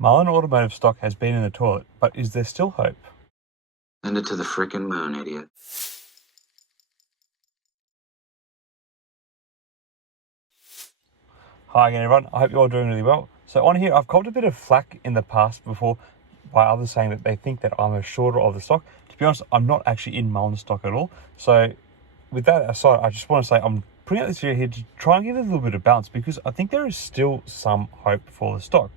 Mullen Automotive stock has been in the toilet, but is there still hope? Send it to the frickin' moon, idiot. Hi again, everyone. I hope you're all doing really well. So on here, I've copped a bit of flack in the past before by others saying that they think that I'm a shorter of the stock. To be honest, I'm not actually in MULN stock at all. So with that aside, I just want to say I'm putting out this video here to try and give it a little bit of balance because I think there is still some hope for the stock.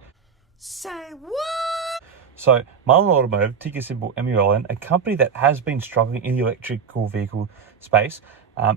Say what? So Mullen Automotive, ticker symbol MULN, a company that has been struggling in the electrical vehicle space.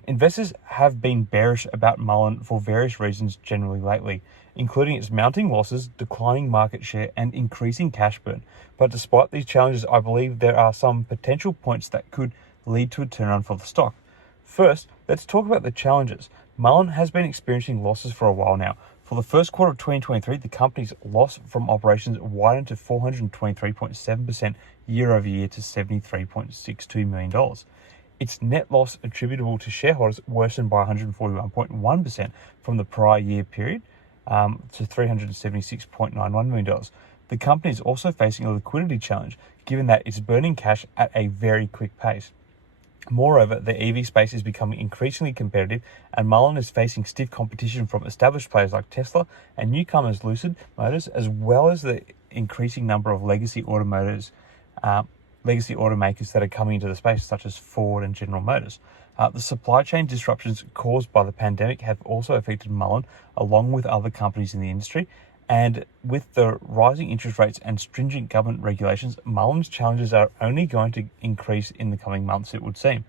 Investors have been bearish about Mullen for various reasons generally lately, including its mounting losses, declining market share, and increasing cash burn. But despite these challenges, I believe there are some potential points that could lead to a turnaround for the stock. First, let's talk about the challenges. Mullen has been experiencing losses for a while now. For the first quarter of 2023, the company's loss from operations widened to 423.7% year over year to $73.62 million. Its net loss attributable to shareholders worsened by 141.1% from the prior year period to $376.91 million. The company is also facing a liquidity challenge, given that it's burning cash at a very quick pace. Moreover, the EV space is becoming increasingly competitive, and Mullen is facing stiff competition from established players like Tesla and newcomers Lucid Motors, as well as the increasing number of legacy automakers that are coming into the space, such as Ford and General Motors. The supply chain disruptions caused by the pandemic have also affected Mullen, along with other companies in the industry. And with the rising interest rates and stringent government regulations, Mullen's challenges are only going to increase in the coming months, it would seem.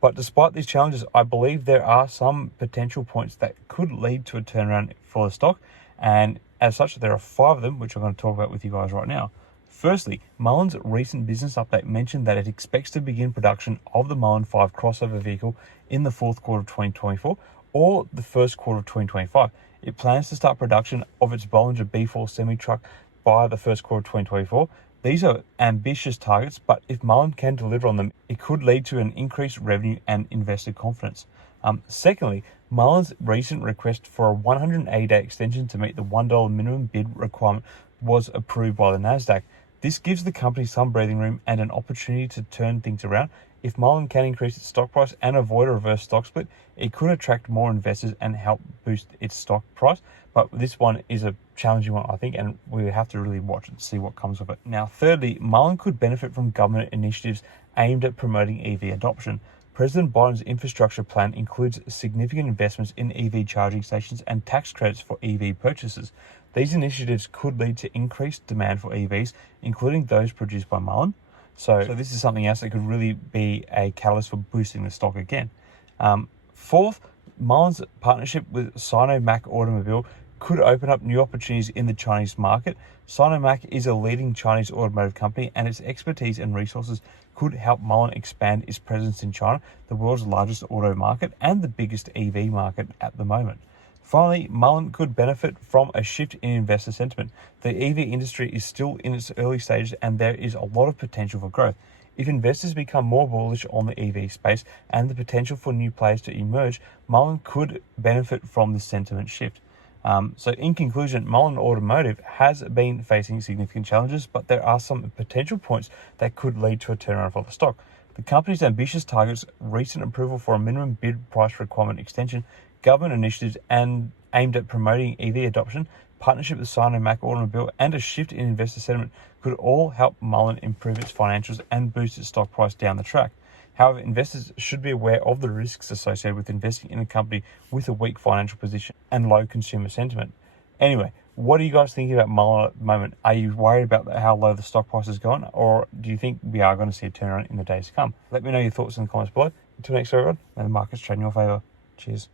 But despite these challenges, I believe there are some potential points that could lead to a turnaround for the stock. And as such, there are 5 of them, which I'm going to talk about with you guys right now. Firstly, Mullen's recent business update mentioned that it expects to begin production of the Mullen 5 crossover vehicle in the fourth quarter of 2024 or the first quarter of 2025. It plans to start production of its Bollinger B4 semi-truck by the first quarter of 2024. These are ambitious targets, but if Mullen can deliver on them, it could lead to an increased revenue and investor confidence. Secondly, Mullen's recent request for a 180-day extension to meet the $1 minimum bid requirement was approved by the NASDAQ. This gives the company some breathing room and an opportunity to turn things around. If Mullen can increase its stock price and avoid a reverse stock split, it could attract more investors and help boost its stock price. But this one is a challenging one, I think, and we have to really watch and see what comes of it. Now, thirdly, Mullen could benefit from government initiatives aimed at promoting EV adoption. President Biden's infrastructure plan includes significant investments in EV charging stations and tax credits for EV purchases. These initiatives could lead to increased demand for EVs, including those produced by Mullen. So this is something else that could really be a catalyst for boosting the stock again. Fourth, Mullen's partnership with Sino-Mac Automobile could open up new opportunities in the Chinese market. Sino-Mac is a leading Chinese automotive company, and its expertise and resources could help Mullen expand its presence in China, the world's largest auto market and the biggest EV market at the moment. Finally, Mullen could benefit from a shift in investor sentiment. The EV industry is still in its early stages, and there is a lot of potential for growth. If investors become more bullish on the EV space and the potential for new players to emerge, Mullen could benefit from this sentiment shift. So in conclusion, Mullen Automotive has been facing significant challenges, but there are some potential points that could lead to a turnaround for the stock. The company's ambitious targets, recent approval for a minimum bid price requirement extension, government initiatives and aimed at promoting EV adoption, partnership with Sino-Mac Automobile, and a shift in investor sentiment could all help Mullen improve its financials and boost its stock price down the track. However, investors should be aware of the risks associated with investing in a company with a weak financial position and low consumer sentiment. Anyway, what are you guys thinking about Mullen at the moment? Are you worried about how low the stock price is going, or do you think we are going to see a turnaround in the days to come? Let me know your thoughts in the comments below. Until next time, everyone, may the markets trade in your favor. Cheers.